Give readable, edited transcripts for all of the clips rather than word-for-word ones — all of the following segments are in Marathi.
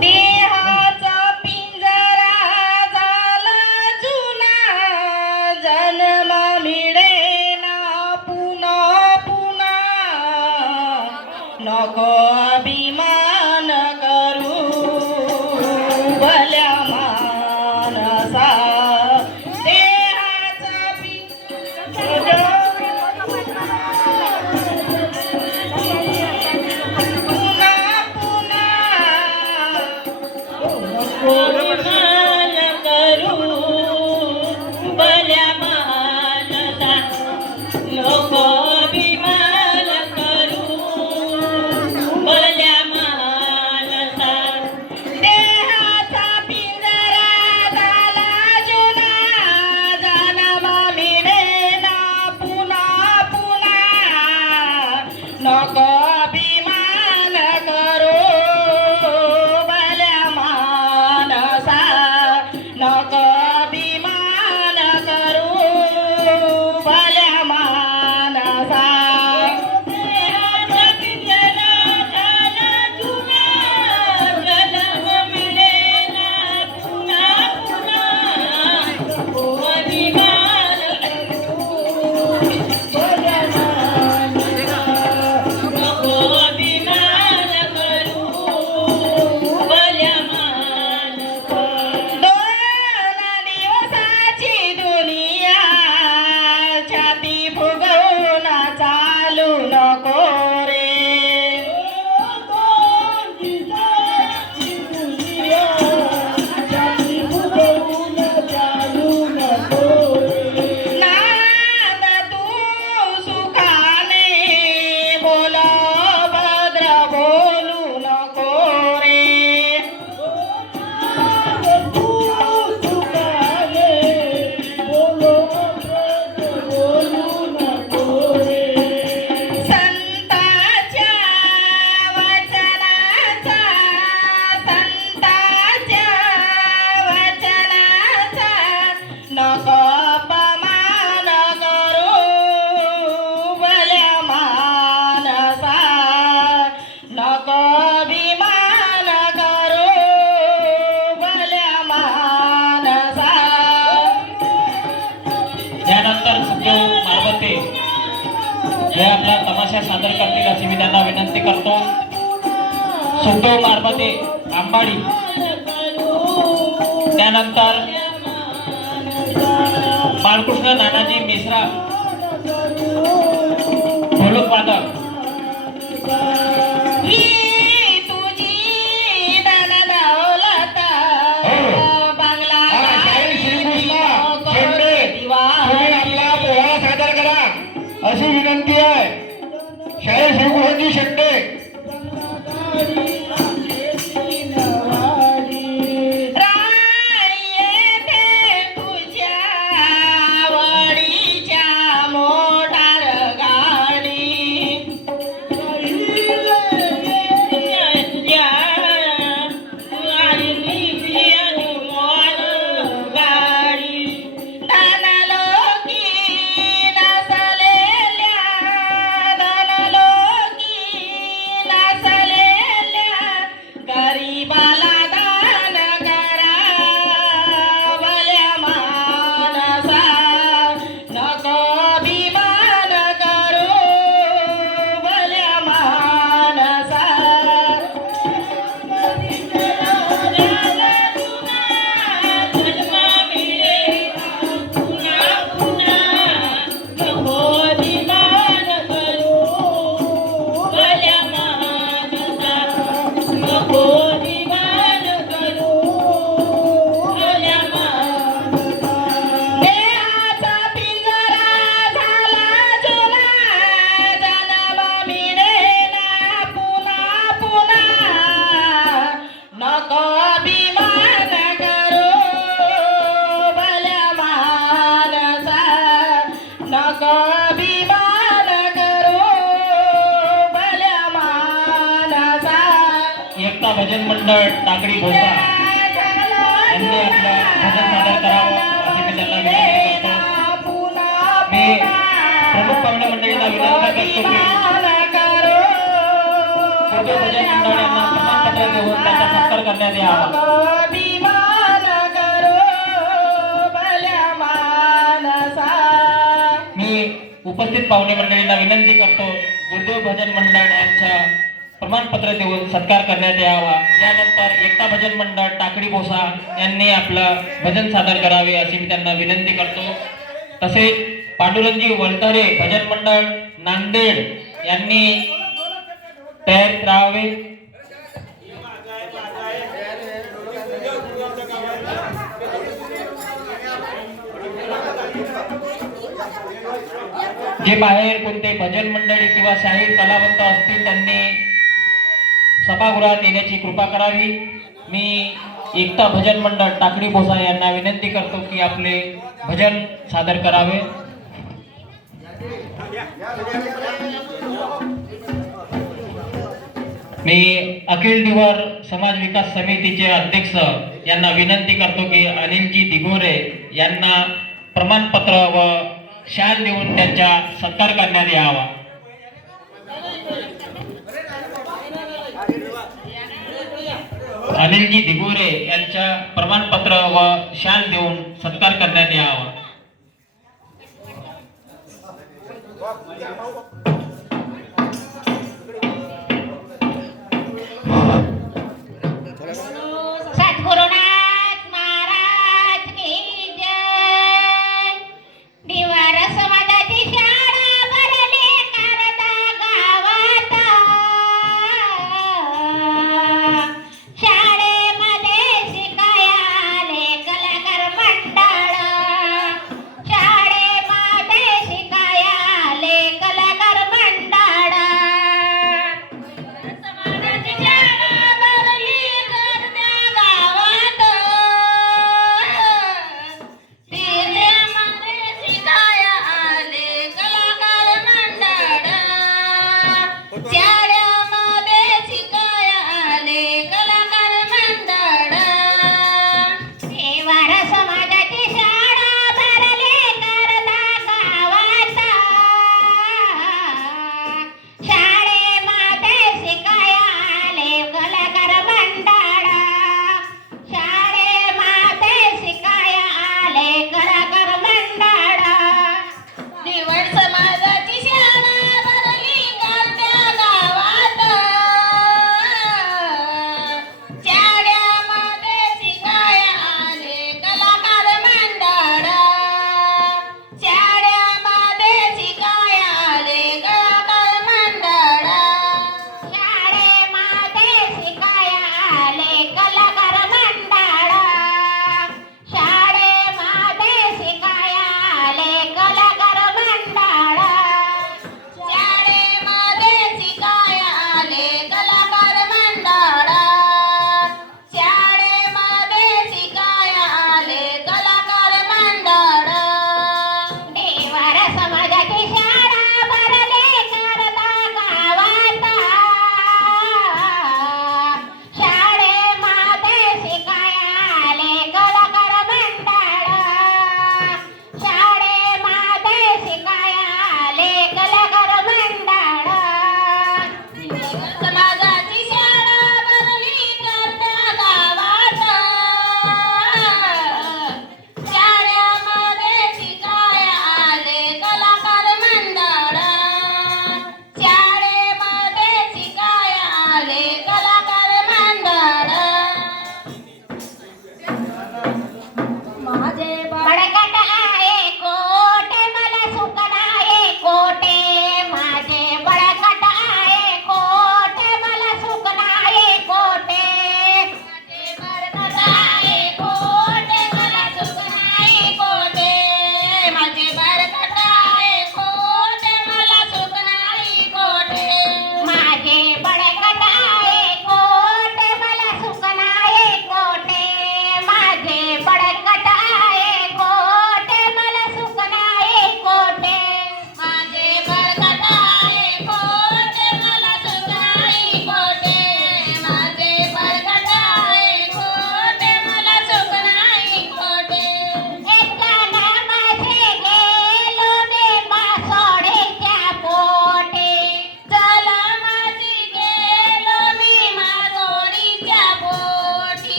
देहाचा पिंजरा झाला जुना, जन्म मिळेना पुन्हा पुन्हा. नको अभिमान करू भल्या मानसा. देहाचा पिंजरा नको अभिमान करू भल्या मानसा. नको अभिमान करू भल्या मानसा. देहाचा पिंजरा झाला जुना, जन्म मिळेना पुन्हा पुन्हा. नको अभिमान करू भल्या नको अपमान करू भल्या मानसा. नको अभिमान करू भल्या मानसा. त्यानंतर सुखदेव मारबते हे आपला तमाशा सादर करतील अशी मी त्यांना विनंती करतो. सुखदेव मारबते आंबाडी. त्यानंतर बाळकृष्ण नानाजी मिश्रा ढोलक वादक. ही तुझी दौलत बांगला आपला पोहा सादर करा अशी विनंती आहे. शाहीर श्रीकृष्णजी शेट्टे. एकता भजन मंडळ टाकडी भोसा यांनी आपलं भजन सादर करावं असे मी विनंती करतो की सुखदेव भजन मंडळ यांना प्रमाणपत्र देऊन त्यांचा सत्कार करण्यात यावा. मी उपस्थित पाहुणे मंडळींना विनंती करतो गुरुदेव भजन मंडळ यांच्या प्रमाणपत्र देऊन सत्कार करण्यात यावा. यानंतर एकता भजन मंडळ टाकडी बोसा यांनी आपलं भजन सादर करावे अशी मी त्यांना विनंती करतो. तसेच पांडुरंगी वलतारे भजन मंडळ नांदेड यांनी तयारीत राहावे. जे बाहेर कोणते भजन मंडळी किंवा शाहीर कलावंत असतील त्यांनी सभागृहात येण्याची कृपा करावी. मी एकता भजन मंडळ टाकडी बोसा यांना विनंती करतो की आपले भजन सादर करावे. मी अखिल दिवर समाज विकास समितीचे अध्यक्ष यांना विनंती करतो की अनिलजी दिगोरे यांना प्रमाणपत्र व शाल देऊन त्यांचा सत्कार करण्यात यावा. अनिलजी दिगोरे यांच्या प्रमाणपत्र व शाल देऊन सत्कार करण्यात यावा. सद्गुरुनाथ महाराज की जय. दिवार समाजाची शाळा भरली करता गावात. शाळेमध्ये शिकायाले कलाकार मंडळ. शाळेमध्ये शिकायाले कलाकार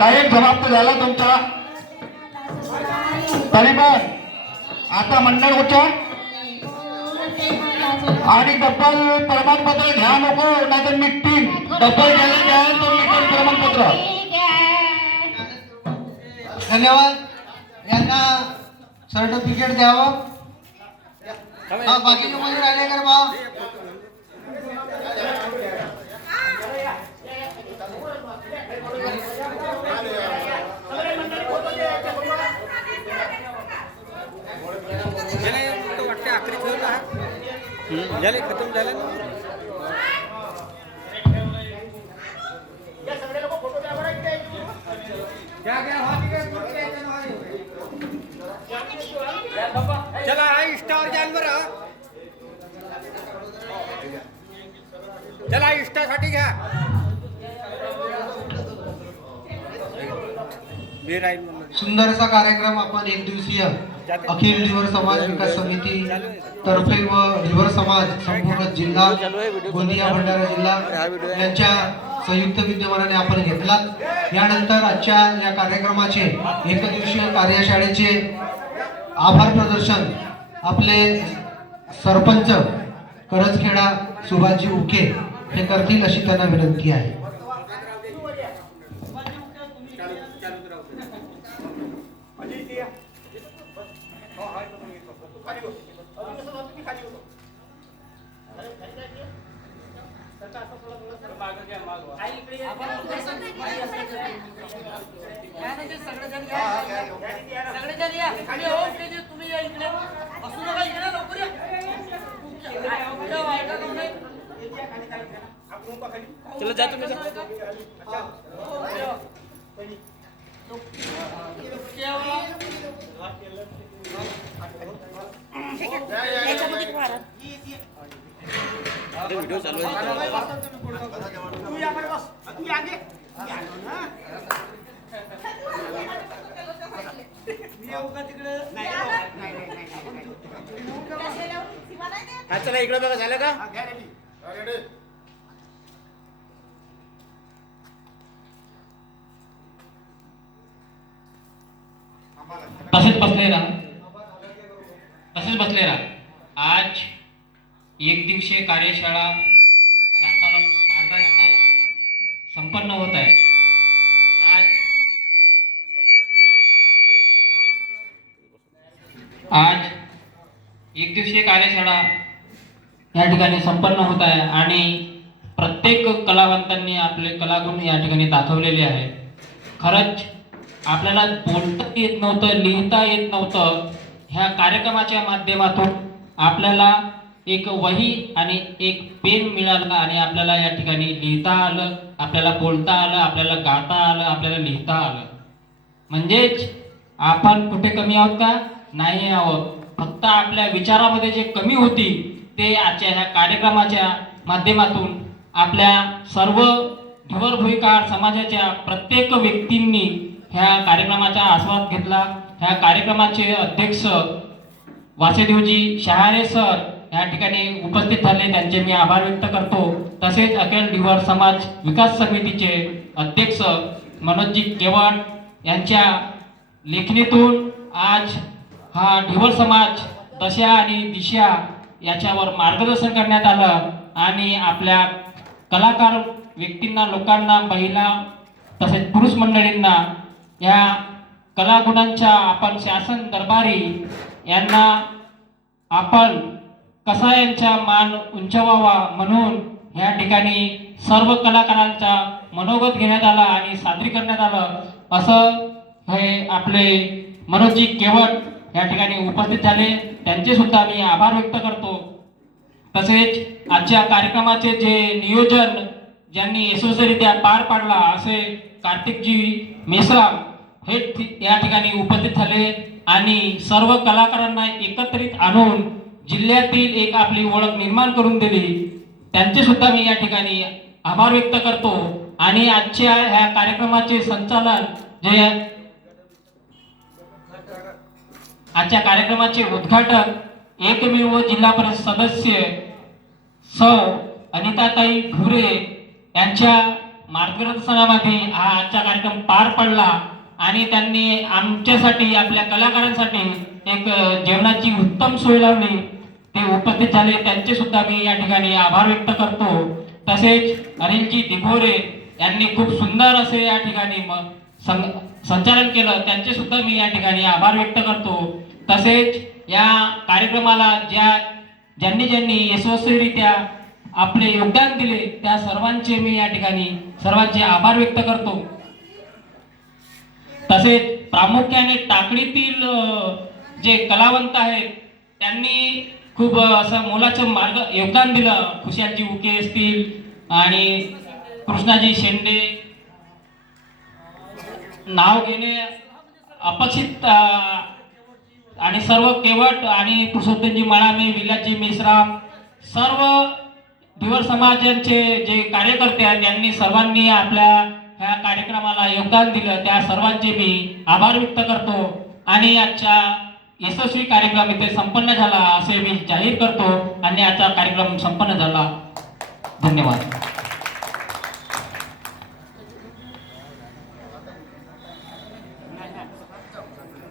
टाईम समाप्त झाला तुमचा. तरी पण आता मंडळ उच्चार आणि डबल प्रमाणपत्र घ्या नको, नाहीतर मिटिंग डबल घ्यायला द्याल तर मिटिंग प्रमाणपत्र. धन्यवाद. यांना सर्टिफिकेट द्यावं. बाकीचे कोणी राहिले कर बा. झाले खतम झाले ना. चला इंस्टावर जाल बरं. चला इंस्टासाठी घ्या. सुंदरसा कार्यक्रम आपण एक दिवसीय अखिल ढिवर समाज विकास समिती तर्फे व ढिवर समाज संपूर्ण जिल्हा गोंदिया भंडारा जिल्हा यांच्या संयुक्त विद्यमानाने आपण घेतला. यानंतर आजच्या या कार्यक्रमाचे एक दिवसीय कार्यशाळेचे आभार प्रदर्शन आपले सरपंच करजखेडा सुभाषजी उके हे करतील अशी त्यांना विनंती आहे. चलो जा तुम्ही. व्हिडिओ चालू आहे. चला इकडे बघा. झालं का? तसेच बसले राहा. आज एक दिवसीय कार्यशाळा शांताराम भारदा येथे संपन्न होत आहे. आज एक दिवसीय कार्यशाळा या ठिकाणी संपन्न होत आहे आणि प्रत्येक कलावंतांनी आपले कलागुण या ठिकाणी दाखवलेले आहे. खरंच आपल्याला बोलता येत नव्हतं, लिहिता येत नव्हतं. ह्या कार्यक्रमाच्या माध्यमातून आपल्याला एक वही आणि एक पेन मिळाला आणि आपल्याला या ठिकाणी लिहिता आलं, आपल्याला बोलता आलं, आपल्याला गाता आलं, आपल्याला लिहिता आलं. म्हणजेच आपण कुठे कमी आहोत का? नाही आहोत. फक्त आपल्या विचारामध्ये जे कमी होती ते आजच्या ह्या कार्यक्रमाच्या माध्यमातून आपल्या सर्व ढिवर भुईकाळ समाजाच्या प्रत्येक व्यक्तींनी ह्या कार्यक्रमाचा आस्वाद घेतला. ह्या कार्यक्रमाचे अध्यक्ष वासुदेवजी शहारे सर या ठिकाणी उपस्थित झाले, त्यांचे मी आभार व्यक्त करतो. तसेच अखिल ढिवर समाज विकास समितीचे अध्यक्ष मनोजजी केवट यांच्या लेखणीतून आज हा ढिवर समाज दशा आणि दिशा याच्यावर मार्गदर्शन करण्यात आलं आणि आपल्या कलाकार व्यक्तींना, लोकांना, महिला तसेच पुरुष मंडळींना या कलागुणांच्या आपण शासन दरबारी यांना आपण कसा यांचा मान उंचावावा म्हणून या ठिकाणी सर्व कलाकारांचा मनोगत घेण्यात आला आणि सादरी करण्यात आलं. असं हे आपले मनोजजी केवट या ठिकाणी उपस्थित झाले, त्यांचे सुद्धा मी आभार व्यक्त करतो. तसेच आजच्या कार्यक्रमाचे जे नियोजन ज्यांनी यशस्वीरित्या पार पाडला असे कार्तिकजी मेश्राम हे या ठिकाणी उपस्थित झाले आणि सर्व कलाकारांना एकत्रित आणून जिल्ह्यातील एक आपली ओळख निर्माण करून दिली. त्यांचे सुद्धा मी या ठिकाणी आभार व्यक्त करतो. आणि आजच्या ह्या कार्यक्रमाचे संचालन जे आजच्या कार्यक्रमाचे उद्घाटक एकमेव जिल्हा परिषद सदस्य सौ अनिताताई घुरे यांच्या मार्गदर्शनामध्ये हा आजचा कार्यक्रम पार पडला आणि त्यांनी आमच्यासाठी आपल्या कलाकारांसाठी एक जेवणाची उत्तम सोय लावली, ते उपस्थित झाले, त्यांचे सुद्धा मी या ठिकाणी आभार व्यक्त करतो. तसेच अनिलजी दिघोरे यांनी खूप सुंदर असे या ठिकाणी संचालन केलं, त्यांचे सुद्धा मी या ठिकाणी आभार व्यक्त करतो. तसेच या कार्यक्रमाला ज्यांनी यशस्वीरित्या आपले योगदान दिले त्या सर्वांचे मी या ठिकाणी सर्वांचे आभार व्यक्त करतो. तसेच प्रामुख्याने टाकडीतील जे कलावंत आहेत त्यांनी खूप असं मोलाचं योगदान दिलं. खुशालजी उके असतील आणि कृष्णाजी शेंडे, नाव घेणे अपेक्षित आणि सर्व केवट आणि पुरुषोत्तमजी मळामे, विलासजी मेश्राम, सर्व धिवर समाजाचे जे कार्यकर्ते आहेत त्यांनी सर्वांनी आपल्या ह्या कार्यक्रमाला योगदान दिलं, त्या सर्वांचे मी आभार व्यक्त करतो. आणि आजचा यशस्वी कार्यक्रम इथे संपन्न झाला असे मी जाहीर करतो आणि आजचा कार्यक्रम संपन्न झाला. धन्यवाद.